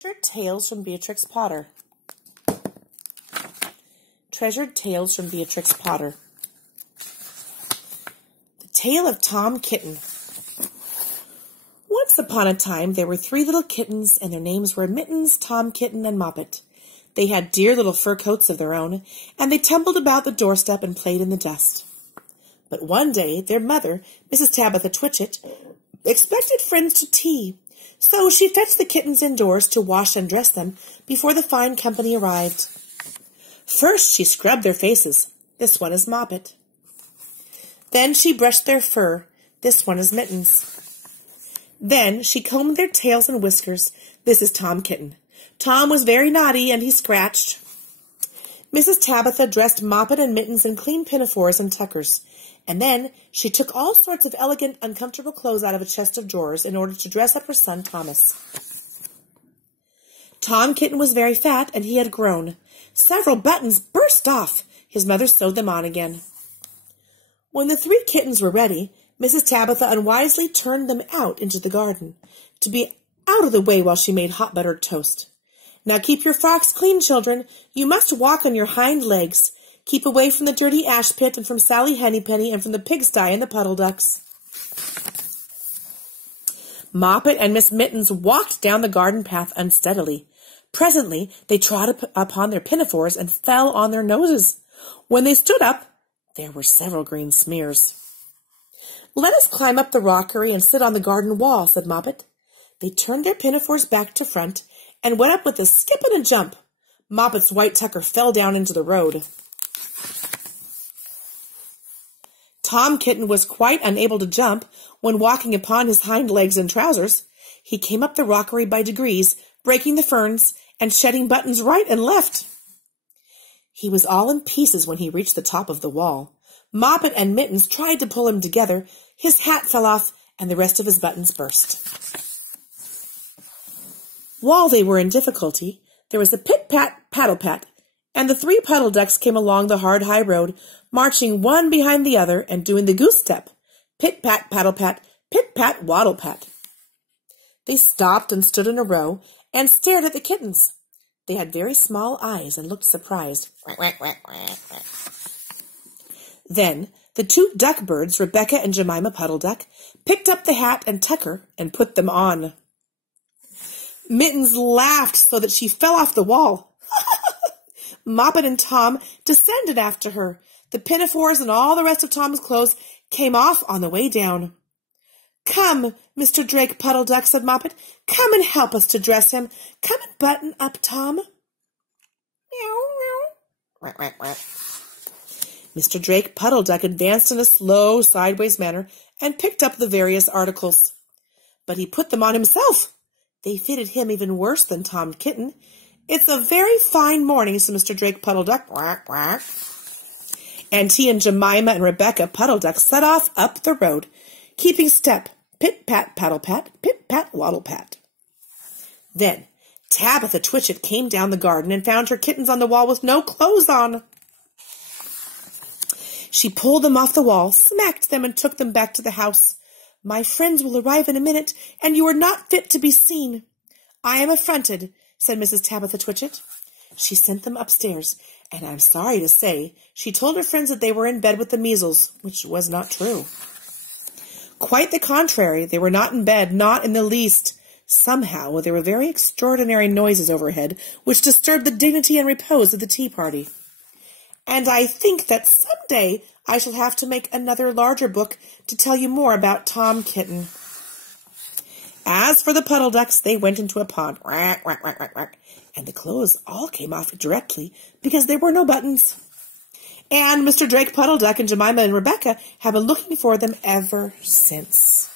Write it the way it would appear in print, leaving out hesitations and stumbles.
Treasured Tales from Beatrix Potter. Treasured Tales from Beatrix Potter. The Tale of Tom Kitten. Once upon a time, there were 3 little kittens, and their names were Mittens, Tom Kitten, and Moppet. They had dear little fur coats of their own, and they tumbled about the doorstep and played in the dust. But one day, their mother, Mrs. Tabitha Twitchit, expected friends to tea, so she fetched the kittens indoors to wash and dress them before the fine company arrived. First she scrubbed their faces. This one is Moppet. Then she brushed their fur. This one is Mittens. Then she combed their tails and whiskers. This is Tom Kitten. Tom was very naughty, and he scratched. Mrs. Tabitha dressed Moppet and Mittens in clean pinafores and tuckers, and then she took all sorts of elegant, uncomfortable clothes out of a chest of drawers in order to dress up her son Thomas. Tom Kitten was very fat, and he had grown. Several buttons burst off. His mother sewed them on again. When the 3 kittens were ready, Mrs. Tabitha unwisely turned them out into the garden, to be out of the way while she made hot buttered toast. Now keep your frocks clean, children. You must walk on your hind legs. Keep away from the dirty ash pit and from Sally Hennypenny and from the pigsty and the puddle ducks. Moppet and Miss Mittens walked down the garden path unsteadily. Presently they trod upon their pinafores and fell on their noses. When they stood up, there were several green smears. "Let us climb up the rockery and sit on the garden wall," said Moppet. They turned their pinafores back to front and went up with a skip and a jump. Moppet's white tucker fell down into the road. Tom Kitten was quite unable to jump when walking upon his hind legs and trousers. He came up the rockery by degrees, breaking the ferns and shedding buttons right and left. He was all in pieces when he reached the top of the wall. Moppet and Mittens tried to pull him together. His hat fell off, and the rest of his buttons burst. While they were in difficulty, there was a pit-pat, paddle-pat, and the 3 puddle ducks came along the hard high road, marching one behind the other and doing the goose step, pit-pat, paddle-pat, pit-pat, waddle-pat. They stopped and stood in a row and stared at the kittens. They had very small eyes and looked surprised. Then the 2 duck birds, Rebecca and Jemima Puddle Duck, picked up the hat and tucker and put them on. Mittens laughed so that she fell off the wall. Moppet and Tom descended after her. The pinafores and all the rest of Tom's clothes came off on the way down. "Come, Mr. Drake Puddle Duck," said Moppet. "Come and help us to dress him. Come and button up, Tom." Meow, meow. Mr. Drake Puddle Duck advanced in a slow, sideways manner and picked up the various articles. But he put them on himself. They fitted him even worse than Tom Kitten. "It's a very fine morning," said Mr. Drake Puddle Duck. And he and Jemima and Rebecca Puddle Duck set off up the road, keeping step, pit-pat, paddle-pat, pit-pat, waddle-pat. Then Tabitha Twitchit came down the garden and found her kittens on the wall with no clothes on. She pulled them off the wall, smacked them, and took them back to the house. "My friends will arrive in a minute, and you are not fit to be seen." "I am affronted," said Mrs. Tabitha Twitchit. She sent them upstairs, and I'm sorry to say she told her friends that they were in bed with the measles, which was not true. Quite the contrary, they were not in bed, not in the least. Somehow there were very extraordinary noises overhead, which disturbed the dignity and repose of the tea party. And I think that some day I shall have to make another larger book to tell you more about Tom Kitten. As for the puddle ducks, they went into a pond, and the clothes all came off directly because there were no buttons. And Mr. Drake Puddle Duck and Jemima and Rebecca have been looking for them ever since.